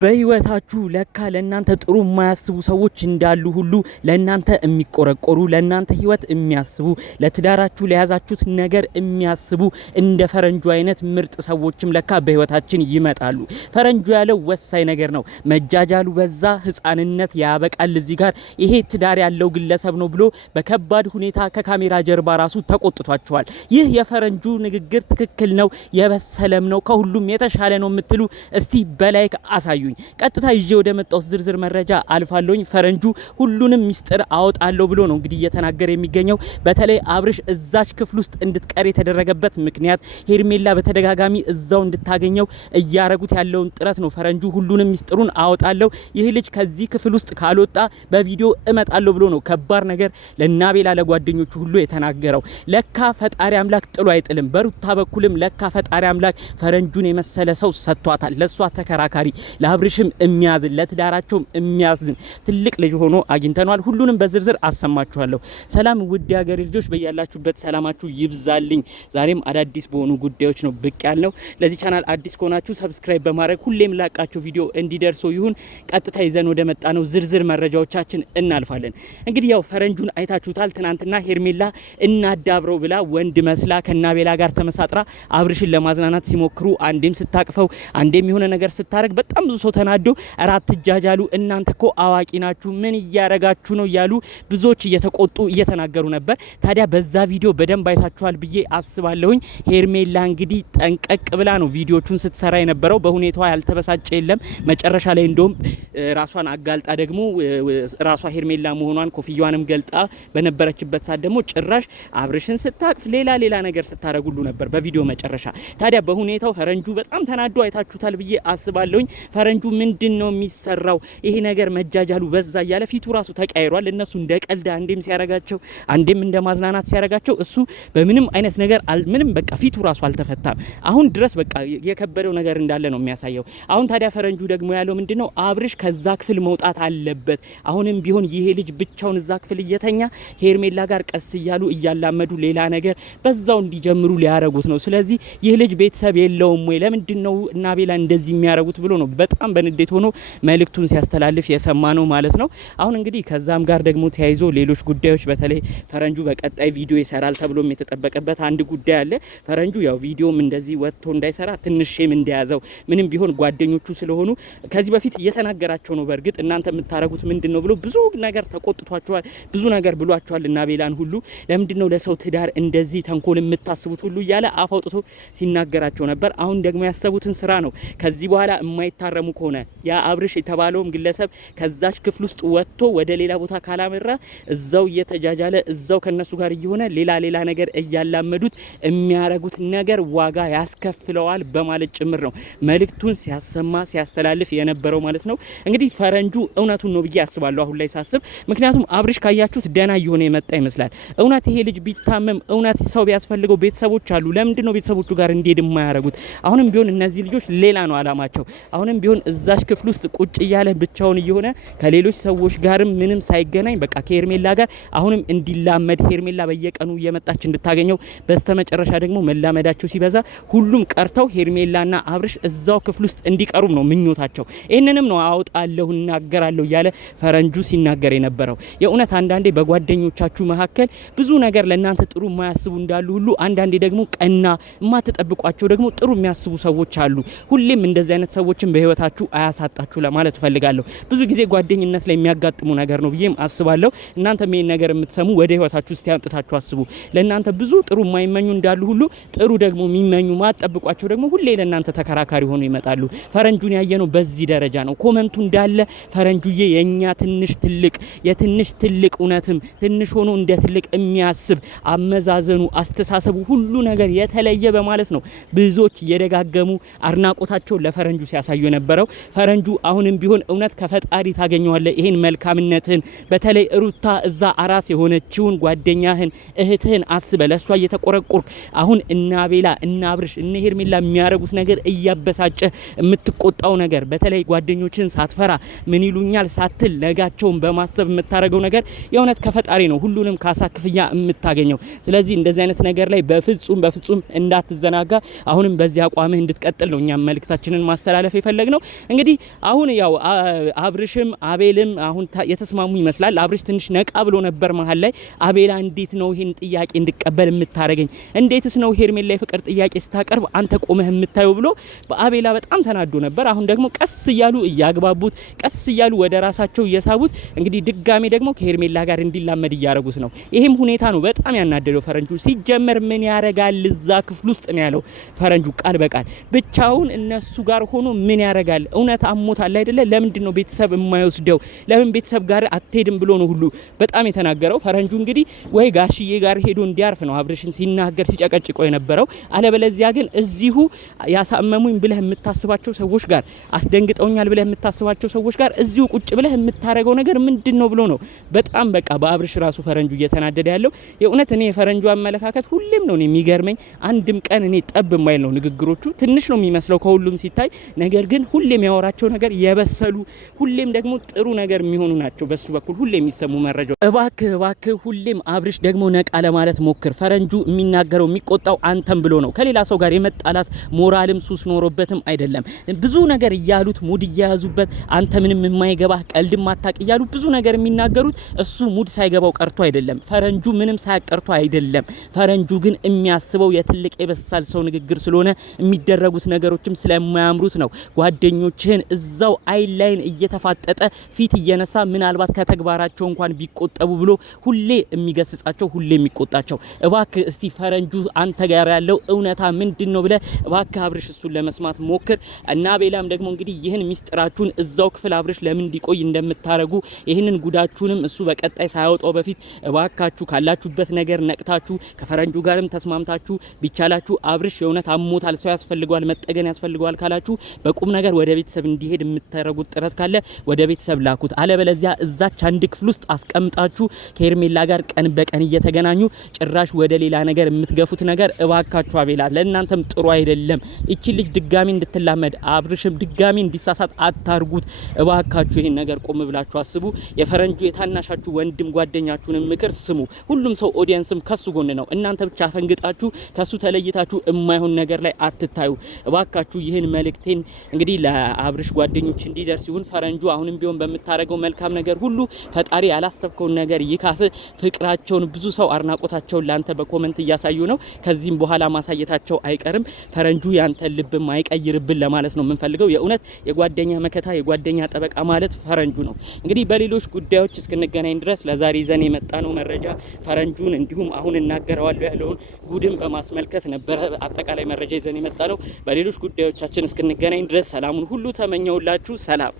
በህይወታችሁ ለካ ለእናንተ ጥሩ የማያስቡ ሰዎች እንዳሉ ሁሉ ለእናንተ የሚቆረቆሩ ለእናንተ ህይወት የሚያስቡ ለትዳራችሁ ለያዛችሁት ነገር የሚያስቡ እንደ ፈረንጁ አይነት ምርጥ ሰዎችም ለካ በህይወታችን ይመጣሉ። ፈረንጁ ያለው ወሳኝ ነገር ነው። መጃጃሉ በዛ፣ ህፃንነት ያበቃል እዚህ ጋር ይሄ ትዳር ያለው ግለሰብ ነው ብሎ በከባድ ሁኔታ ከካሜራ ጀርባ ራሱ ተቆጥቷቸዋል። ይህ የፈረንጁ ንግግር ትክክል ነው፣ የበሰለም ነው፣ ከሁሉም የተሻለ ነው የምትሉ እስቲ በላይክ አሳዩ። ቀጥታ ይዤ ወደ መጣው ዝርዝር መረጃ አልፋለሁኝ። ፈረንጁ ሁሉንም ሚስጥር አወጣለሁ ብሎ ነው እንግዲህ እየተናገረ የሚገኘው። በተለይ አብርሽ እዛች ክፍል ውስጥ እንድትቀር የተደረገበት ምክንያት ሄርሜላ በተደጋጋሚ እዛው እንድታገኘው እያረጉት ያለውን ጥረት ነው። ፈረንጁ ሁሉንም ሚስጥሩን አወጣለሁ፣ ይህ ልጅ ከዚህ ክፍል ውስጥ ካልወጣ በቪዲዮ እመጣለሁ ብሎ ነው ከባድ ነገር ለናቤላ ለጓደኞቹ ሁሉ የተናገረው። ለካ ፈጣሪ አምላክ ጥሎ አይጥልም። በሩታ በኩልም ለካ ፈጣሪ አምላክ ፈረንጁን የመሰለ ሰው ሰጥቷታል። ለሷ ተከራካሪ አብርሽም የሚያዝን ለትዳራቸውም የሚያዝን ትልቅ ልጅ ሆኖ አግኝተናል። ሁሉንም በዝርዝር አሰማችኋለሁ። ሰላም ውድ ሀገር ልጆች፣ በያላችሁበት ሰላማችሁ ይብዛልኝ። ዛሬም አዳዲስ በሆኑ ጉዳዮች ነው ብቅ ያልነው። ለዚህ ቻናል አዲስ ከሆናችሁ ሰብስክራይብ በማድረግ ሁሌም ላቃችሁ ቪዲዮ እንዲደርሰው ይሁን። ቀጥታ ይዘን ወደ መጣ ነው ዝርዝር መረጃዎቻችን እናልፋለን። እንግዲህ ያው ፈረንጁን አይታችሁታል። ትናንትና ሄርሜላ እናዳብረው ብላ ወንድ መስላ ከናቤላ ጋር ተመሳጥራ አብርሽን ለማዝናናት ሲሞክሩ አንዴም ስታቅፈው አንዴም የሆነ ነገር ስታረግ በጣም ብዙ ሰው ተናዶ አራት እጃጃሉ። እናንተ እኮ አዋቂ ናችሁ፣ ምን እያረጋችሁ ነው እያሉ ብዙዎች እየተቆጡ እየተናገሩ ነበር። ታዲያ በዛ ቪዲዮ በደንብ አይታችኋል ብዬ አስባለሁኝ። ሄርሜላ እንግዲህ ጠንቀቅ ብላ ነው ቪዲዮቹን ስትሰራ የነበረው። በሁኔታዋ ያልተበሳጨ የለም። መጨረሻ ላይ እንደውም ራሷን አጋልጣ ደግሞ ራሷ ሄርሜላ መሆኗን ኮፍያዋንም ገልጣ በነበረችበት ሰዓት ደግሞ ጭራሽ አብርሽን ስታቅፍ ሌላ ነገር ስታረጉሉ ነበር በቪዲዮ መጨረሻ። ታዲያ በሁኔታው ፈረንጁ በጣም ተናዶ አይታችሁታል ብዬ አስባለሁኝ። ፈረንጁ ምንድነው የሚሰራው? ይሄ ነገር መጃጃሉ በዛ እያለ ፊቱ ራሱ ተቀይሯል። እነሱ እንደ ቀልድ አንዴም ሲያረጋቸው አንዴም እንደ ማዝናናት ሲያረጋቸው እሱ በምንም አይነት ነገር ምንም በቃ ፊቱ ራሱ አልተፈታም። አሁን ድረስ በቃ የከበደው ነገር እንዳለ ነው የሚያሳየው። አሁን ታዲያ ፈረንጁ ደግሞ ያለው ምንድነው? አብርሽ ከዛ ክፍል መውጣት አለበት። አሁንም ቢሆን ይሄ ልጅ ብቻውን እዛ ክፍል እየተኛ ከሄርሜላ ጋር ቀስ እያሉ እያላመዱ ሌላ ነገር በዛው እንዲጀምሩ ሊያረጉት ነው። ስለዚህ ይህ ልጅ ቤተሰብ የለውም ወይ? ለምንድነው ናቤላ እንደዚህ የሚያረጉት ብሎ ነው በጣም በንዴት ሆኖ መልእክቱን ሲያስተላልፍ የሰማ ነው ማለት ነው። አሁን እንግዲህ ከዛም ጋር ደግሞ ተያይዞ ሌሎች ጉዳዮች በተለይ ፈረንጁ በቀጣይ ቪዲዮ ይሰራል ተብሎም የተጠበቀበት አንድ ጉዳይ አለ። ፈረንጁ ያው ቪዲዮም እንደዚህ ወጥቶ እንዳይሰራ ትንሽ ሼም እንደያዘው ምንም ቢሆን ጓደኞቹ ስለሆኑ ከዚህ በፊት እየተናገራቸው ነው። በእርግጥ እናንተ የምታረጉት ምንድነው ብሎ ብዙ ነገር ተቆጥቷቸዋል፣ ብዙ ነገር ብሏቸዋል እና ቤላን ሁሉ ለምንድነው ለሰው ትዳር እንደዚህ ተንኮል የምታስቡት ሁሉ እያለ አፍ አውጥቶ ሲናገራቸው ነበር። አሁን ደግሞ ያሰቡትን ስራ ነው። ከዚህ በኋላ የማይታረሙ ከሆነ ያ አብርሽ የተባለውም ግለሰብ ከዛች ክፍል ውስጥ ወጥቶ ወደ ሌላ ቦታ ካላመራ እዛው እየተጃጃለ እዛው ከነሱ ጋር እየሆነ ሌላ ነገር እያላመዱት የሚያረጉት ነገር ዋጋ ያስከፍለዋል በማለት ጭምር ነው መልእክቱን ሲያሰማ ሲያስተላልፍ የነበረው ማለት ነው። እንግዲህ ፈረንጁ እውነቱን ነው ብዬ አስባለሁ አሁን ላይ ሳስብ። ምክንያቱም አብርሽ ካያችሁት ደና እየሆነ የመጣ ይመስላል። እውነት ይሄ ልጅ ቢታመም እውነት ሰው ቢያስፈልገው ቤተሰቦች አሉ። ለምንድነው ቤተሰቦቹ ጋር እንዲሄድ የማያረጉት? አሁንም ቢሆን እነዚህ ልጆች ሌላ ነው አላማቸው። አሁንም ቢሆን እዛች ክፍል ውስጥ ቁጭ እያለ ብቻውን እየሆነ ከሌሎች ሰዎች ጋርም ምንም ሳይገናኝ በቃ ከሄርሜላ ጋር አሁንም እንዲላመድ ሄርሜላ በየቀኑ እየመጣች እንድታገኘው በስተመጨረሻ ደግሞ መላመዳቸው ሲበዛ ሁሉም ቀርተው ሄርሜላና አብርሽ እዛው ክፍል ውስጥ እንዲቀሩም ነው ምኞታቸው። ይሄንንም ነው አውጣለሁ እናገራለሁ እያለ ፈረንጁ ሲናገር የነበረው። የእውነት አንዳንዴ በጓደኞቻችሁ መካከል ብዙ ነገር ለእናንተ ጥሩ የማያስቡ እንዳሉ ሁሉ አንዳንዴ ደግሞ ቀና የማትጠብቋቸው ደግሞ ጥሩ የሚያስቡ ሰዎች አሉ። ሁሌም እንደዚህ አይነት ሰዎችን በህይወታችሁ አያሳጣችሁ ለማለት ፈልጋለሁ። ብዙ ጊዜ ጓደኝነት ላይ የሚያጋጥሙ ነገር ነው ብዬም አስባለሁ። እናንተ ምን ነገር የምትሰሙ ወደ ህይወታችሁ እስቲ አምጥታችሁ አስቡ። ለእናንተ ብዙ ጥሩ የማይመኙ እንዳሉ ሁሉ ጥሩ ደግሞ የሚመኙ ማጠብቋቸው ደግሞ ሁሌ ለእናንተ ተከራካሪ ሆኖ ይመጣሉ። ፈረንጁን ያየነው በዚህ ደረጃ ነው። ኮመንቱ እንዳለ ፈረንጁዬ የኛ ትንሽ ትልቅ የትንሽ ትልቅ እውነትም ትንሽ ሆኖ እንደ ትልቅ የሚያስብ አመዛዘኑ አስተሳሰቡ ሁሉ ነገር የተለየ በማለት ነው ብዙዎች እየደጋገሙ አድናቆታቸውን ለፈረንጁ ሲያሳዩ የነበረው። ፈረንጁ አሁንም ቢሆን እውነት ከፈጣሪ ታገኘዋለህ ይሄን መልካምነትን። በተለይ ሩታ እዛ አራስ የሆነችውን ጓደኛህን እህትህን አስበ ለሷ እየተቆረቆርክ አሁን እና ቤላ እና አብርሽ እና ሄርሜላ የሚያረጉት ነገር እያበሳጨ የምትቆጣው ነገር በተለይ ጓደኞችን ሳትፈራ ምን ይሉኛል ሳትል ነጋቸውን በማሰብ የምታረገው ነገር የእውነት ከፈጣሪ ነው ሁሉንም ካሳ ክፍያ የምታገኘው። ስለዚህ እንደዚህ አይነት ነገር ላይ በፍጹም እንዳትዘናጋ አሁንም በዚህ አቋምህ እንድትቀጥል ነው እኛም መልእክታችንን ማስተላለፍ የፈለግነው። እንግዲህ አሁን ያው አብርሽም አቤልም አሁን የተስማሙ ይመስላል። አብርሽ ትንሽ ነቃ ብሎ ነበር መሀል ላይ አቤላ እንዴት ነው ይሄን ጥያቄ እንድቀበል የምታረገኝ? እንዴትስ ነው ሄርሜላ የፍቅር ጥያቄ ስታቀርብ አንተ ቆመህ የምታየው ብሎ በአቤላ በጣም ተናዶ ነበር። አሁን ደግሞ ቀስ እያሉ እያግባቡት ቀስ እያሉ ወደ ራሳቸው እየሳቡት እንግዲህ ድጋሜ ደግሞ ከሄርሜላ ጋር እንዲላመድ እያረጉት ነው። ይሄም ሁኔታ ነው በጣም ያናደደው ፈረንጁ። ሲጀመር ምን ያረጋል እዛ ክፍል ውስጥ ነው ያለው ፈረንጁ ቃል በቃል ብቻውን እነሱ ጋር ሆኖ ምን ያረጋል? እውነት አሞታል አይደለ? ለምንድን ነው ቤተሰብ የማይወስደው? ለምን ቤተሰብ ጋር አትሄድም ብሎ ነው ሁሉ በጣም የተናገረው ፈረንጁ። እንግዲህ ወይ ጋሽዬ ጋር ሄዶ እንዲያርፍ ነው አብርሽን ሲናገር ሲጨቀጭቆ የነበረው። አለበለዚያ ግን እዚሁ ያሳመሙኝ ብለህ የምታስባቸው ሰዎች ጋር አስደንግጠውኛል ብለህ የምታስባቸው ሰዎች ጋር እዚሁ ቁጭ ብለህ የምታረገው ነገር ምንድነው ብሎ ነው በጣም በቃ በአብርሽ ራሱ ፈረንጁ እየተናደደ ያለው። የእውነት እኔ የፈረንጁ አመለካከት ሁሌም ነው የሚገርመኝ። አንድም ቀን እኔ ጠብ የማይል ነው ንግግሮቹ። ትንሽ ነው የሚመስለው ከሁሉም ሲታይ፣ ነገር ግን ሁሌም ያወራቸው ነገር የበሰሉ ሁሌም ደግሞ ጥሩ ነገር የሚሆኑ ናቸው። በሱ በኩል ሁሌም የሚሰሙ መረጃ እባክህ ሁሌም አብርሽ ደግሞ ነቃ ለማለት ሞክር። ፈረንጁ የሚናገረው የሚቆጣው አንተም ብሎ ነው። ከሌላ ሰው ጋር የመጣላት ሞራልም ሱስ ኖሮበትም አይደለም። ብዙ ነገር እያሉት ሙድ እያያዙበት አንተ ምንም የማይገባህ ቀልድም አታቅ እያሉ ብዙ ነገር የሚናገሩት እሱ ሙድ ሳይገባው ቀርቶ አይደለም። ፈረንጁ ምንም ሳያቀርቶ አይደለም። ፈረንጁ ግን የሚያስበው የትልቅ የበሳል ሰው ንግግር ስለሆነ የሚደረጉት ነገሮችም ስለማያምሩት ነው። ጓደኞችህን እዛው አይን ላይን እየተፋጠጠ ፊት እየነሳ ምናልባት ከተግባራቸው እንኳን ቢቆጠቡ ብሎ ሁሌ የሚገስጻቸው ሁሌ የሚቆጣቸው። እባክህ እስቲ ፈረንጁ አንተ ጋር ያለው እውነታ ምንድነው ብለ እባክህ አብርሽ እሱን ለመስማት ሞክር። እና ቤላም ደግሞ እንግዲህ ይህን ሚስጥራችሁን እዛው ክፍል አብርሽ ለምን እንዲቆይ እንደምታረጉ ይህንን ጉዳችሁንም እሱ በቀጣይ ሳያወጣው በፊት እባካችሁ ካላችሁበት ነገር ነቅታችሁ ከፈረንጁ ጋርም ተስማምታችሁ ቢቻላችሁ አብርሽ የእውነት አሞታል ሰው ያስፈልገዋል መጠገን ያስፈልገዋል ካላችሁ በቁም ነገር ወደ ቤተሰብ እንዲሄድ የምታረጉት ጥረት ካለ ወደ ቤተሰብ ላኩት። አለበለዚያ እዛች አንድ ክፍል ውስጥ አስቀምጣችሁ ከሄርሜላ ጋር ቀን በቀን እየተገናኙ ጭራሽ ወደ ሌላ ነገር የምትገፉት ነገር እባካችሁ አቤላ ለእናንተም ጥሩ አይደለም። እቺ ልጅ ድጋሚ እንድትላመድ አብርሽም ድጋሚ እንዲሳሳት አታርጉት። እባካችሁ ይሄን ነገር ቆም ብላችሁ አስቡ። የፈረንጁ የታናሻችሁ ወንድም ጓደኛችሁንም ምክር ስሙ። ሁሉም ሰው ኦዲየንስም ከሱ ጎን ነው። እናንተ ብቻ ፈንግጣችሁ ከሱ ተለይታችሁ የማይሆን ነገር ላይ አትታዩ። እባካችሁ ይህን መልእክቴን እንግዲህ ለአብርሽ ጓደኞች እንዲደርስ ይሁን። ፈረንጁ አሁንም ቢሆን በምታረገው መልካም ነገር ሁሉ ፈጣሪ ያላሰብከውን ነገር ይካስ። ፍቅራቸውን ብዙ ሰው አድናቆታቸውን ላንተ በኮሜንት እያሳዩ ነው። ከዚህም በኋላ ማሳየታቸው አይቀርም። ፈረንጁ ያንተ ልብም አይቀይርብን ለማለት ነው የምንፈልገው። የእውነት የጓደኛ መከታ የጓደኛ ጠበቃ ማለት ፈረንጁ ነው። እንግዲህ በሌሎች ጉዳዮች እስክንገናኝ ድረስ ለዛሬ ይዘን የመጣነው መረጃ ፈረንጁን እንዲሁም አሁን እናገረዋለሁ ያለውን ጉድን በማስመልከት ነበረ። አጠቃላይ መረጃ ይዘን የመጣነው። በሌሎች ጉዳዮቻችን እስክንገናኝ ድረስ ሰላሙን ሁሉ ተመኘውላችሁ። ሰላም